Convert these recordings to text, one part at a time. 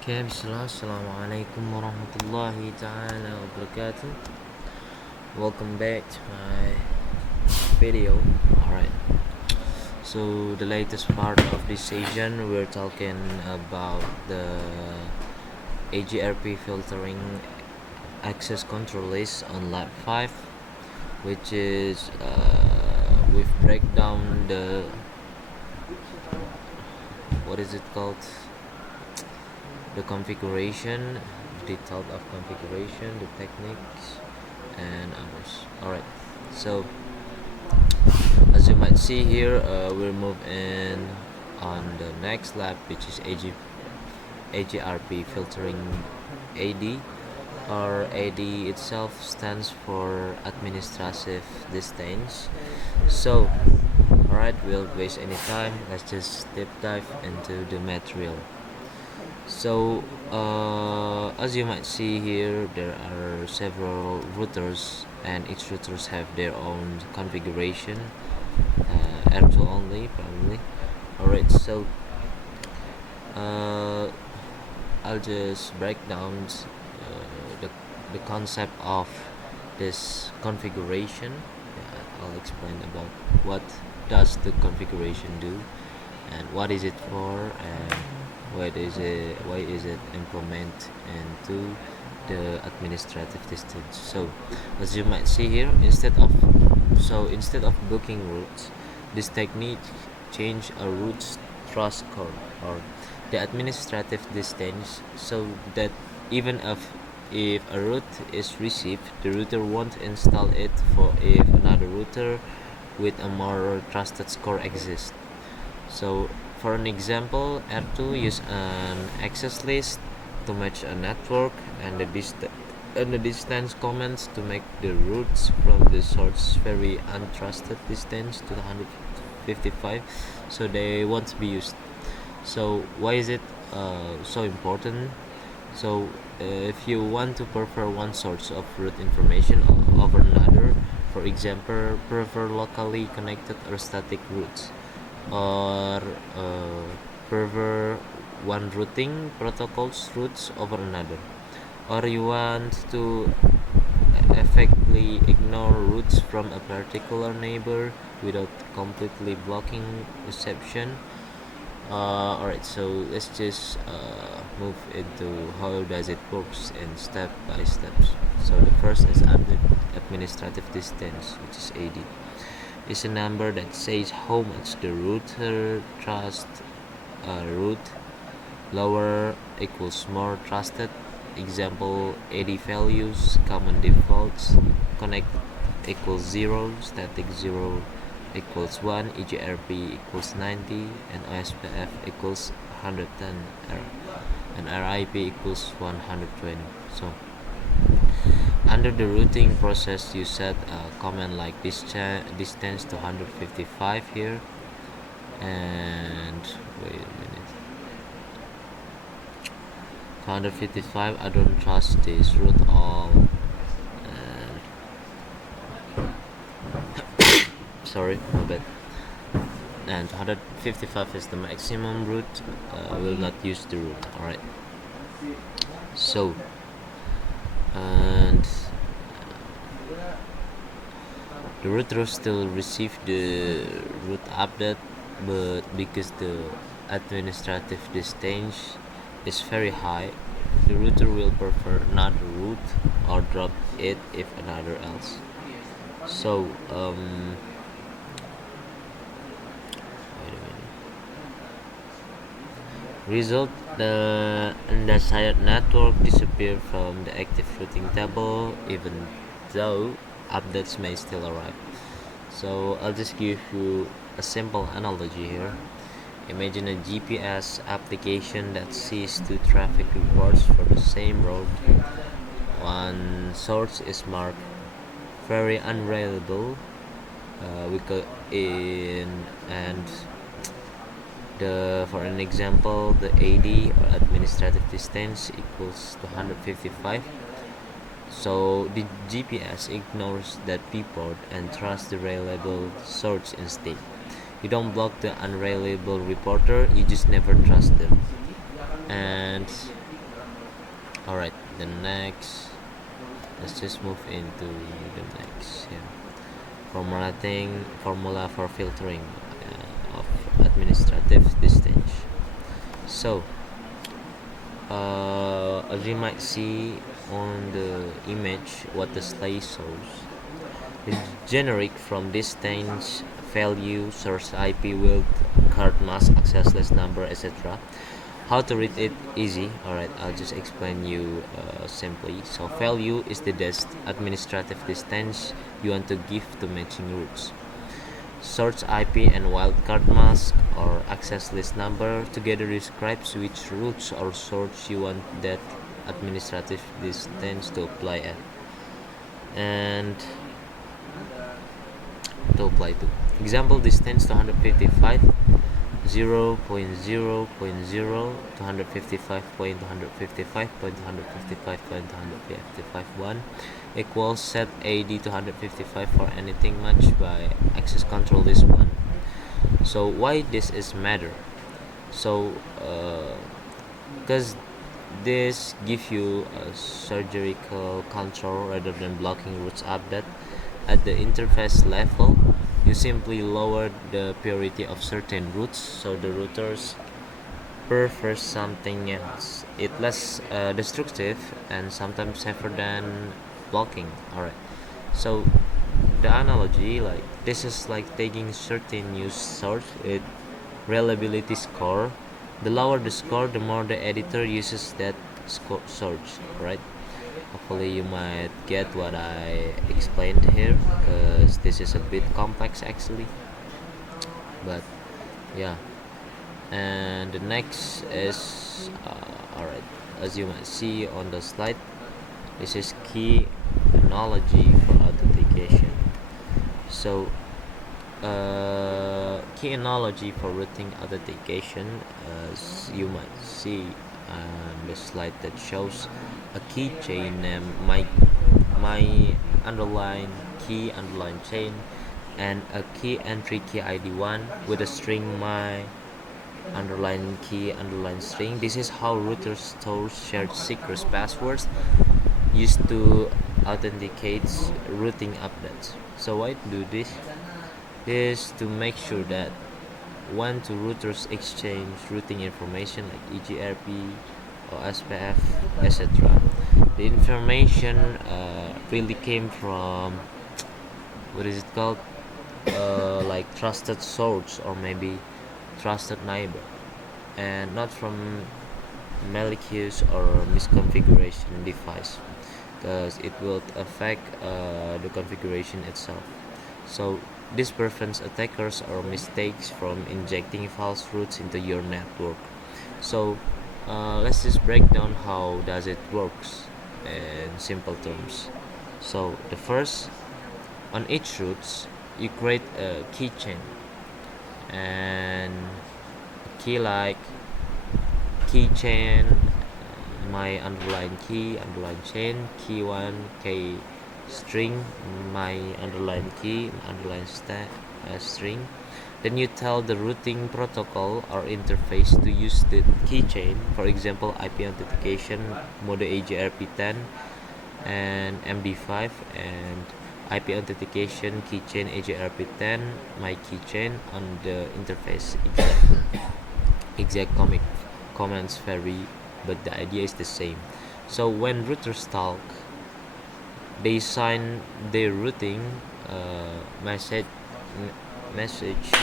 Okay, bismillah, assalamualaikum warahmatullahi ta'ala wabarakatuh. Welcome back to my video. Alright, so the latest part of this session, we're talking about the AGRP filtering access control list on lab 5, which is we've break down the what is it called, the configuration, detail of configuration, the techniques, and others. Alright, so as you might see here, we'll move in on the next lab, which is AGRP filtering AD, or AD itself stands for administrative distance. So alright, we'll waste any time, let's just deep dive into the material. So as you might see here, there are several routers, and each routers have their own configuration, R2 only probably. Alright, so I'll just break down the concept of this configuration. I'll explain about what does the configuration do and what is it for, and why is it implemented into the administrative distance. So as you might see here, instead of booking routes, this technique change a route's trust code, or the administrative distance, so that even if a route is received, the router won't install it for if another router with a more trusted score exists. So for an example, R2 use an access list to match a network, and the distance comments to make the routes from the source very untrusted distance to 155, so they won't be used. So why is it so important? So if you want to prefer one source of route information over another, for example, prefer locally connected or static routes, or prefer one routing protocol's routes over another, or you want to effectively ignore routes from a particular neighbor without completely blocking reception. Alright, so let's just move into how does it works in step by steps. So the first is administrative distance, which is AD. It's a number that says how much the router trusts a route. Lower equals more trusted. Example, AD values, common defaults, connect equals 0, static 0 equals 1, EGRP equals 90, and OSPF equals 110, and RIP equals 120. So under the routing process, you set a command like distance to 155 here, and wait a minute, 155. I don't trust this route all, and sorry, my bad. And 155 is the maximum route. Will not use the route. Alright, so and the router still receive the route update, but because the administrative distance is very high, the router will prefer another route or drop it if another else. So wait a minute. Result, the undesired network disappear from the active routing table, even though updates may still arrive. So I'll just give you a simple analogy here. Imagine a GPS application that sees two traffic reports for the same road. One source is marked very unreliable, and for an example, the AD, or administrative distance, equals to 155. So the GPS ignores that report and trusts the reliable source instead. You don't block the unreliable reporter, you just never trust them. And the next. Let's just move into the next. Yeah. Formula for filtering of administrative distance. So, as you might see on the image, what the slide shows is generic from distance, value, source IP, width, card mask, access list number, etc. How to read it easy. Alright, I'll just explain you simply. So value is the administrative distance you want to give to matching routes. Source IP and wildcard mask or access list number together describes which routes or source you want that administrative distance to apply at and to apply to. Example distance 255 0.0.0 255.255.255.255.1 equals set AD 255 for anything matched by access control list 1. So why this is matter? So because this give you a surgical control rather than blocking routes update at the interface level. You simply lower the priority of certain routes, so the routers prefer something else. It less destructive and sometimes safer than blocking. Alright, so the analogy, like this is like taking certain news source with reliability score. The lower the score, the more the editor uses that source. Right? Hopefully you might get what I explained here, because this is a bit complex actually. But yeah, and the next is alright, as you might see on the slide, this is key analogy for authentication. So key analogy for routing authentication, as you might see on the slide that shows a keychain named my underline key underline chain and a key entry key ID1 with a string my underline key underline string. This is how routers store shared secret passwords used to authenticate routing updates. So why do this? This to make sure that when two routers exchange routing information like EGRP or SPF, etc., the information really came from what is it called? Like trusted source or maybe trusted neighbor, and not from malicious or misconfiguration device, because it will affect the configuration itself. So this prevents attackers or mistakes from injecting false routes into your network. So let's just break down how does it works in simple terms. So the first, on each route you create a keychain and key like keychain my underline key underline chain key 1 k string my underline key underline string. Then you tell the routing protocol or interface to use the keychain, for example IP authentication mode AGRP10 and MD5, and IP authentication keychain AGRP10 my keychain on the interface. Exact comments vary, but the idea is the same. So when routers talk, they sign their routing message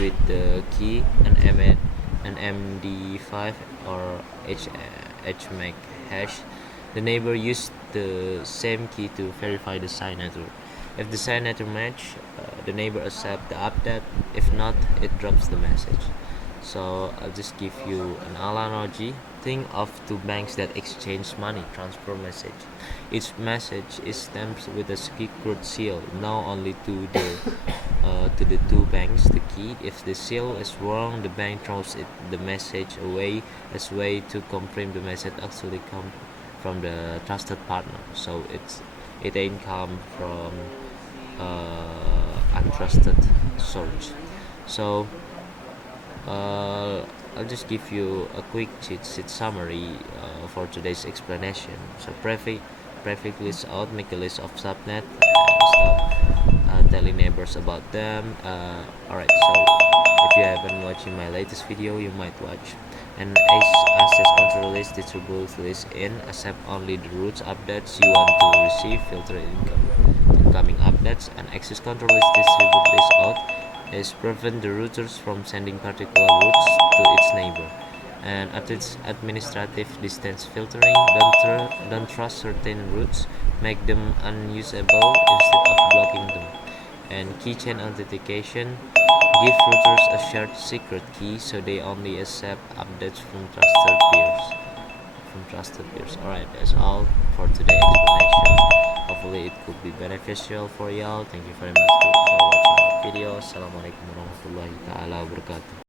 with the key and emit an MD5 or HMAC hash. The neighbor used the same key to verify the signature. If the signature match, the neighbor accepts the update. If not, it drops the message. So I'll just give you an analogy. Think of two banks that exchange money transfer message. Each message is stamped with a secret seal, known only to the two banks. The key. If the seal is wrong, the bank throws the message away as way to confirm the message actually come from the trusted partner. So it ain't come from untrusted source. So I'll just give you a quick cheat sheet summary for today's explanation. So prefix list out, make a list of subnet, telling neighbors about them. Alright, so if you haven't watching my latest video, you might watch. And access control list distribute list in, accept only the routes updates you want to receive, filter incoming updates. And access control list distribute list out is prevent the routers from sending particular routes to its neighbor. And at its administrative distance filtering, don't trust certain routes, make them unusable instead of blocking them. And keychain authentication, give routers a shared secret key so they only accept updates from trusted peers. Alright, that's all for today's explanation. Hopefully it could be beneficial for y'all. Thank you very much for watching our video. Assalamualaikum warahmatullahi taala wabarakatuh.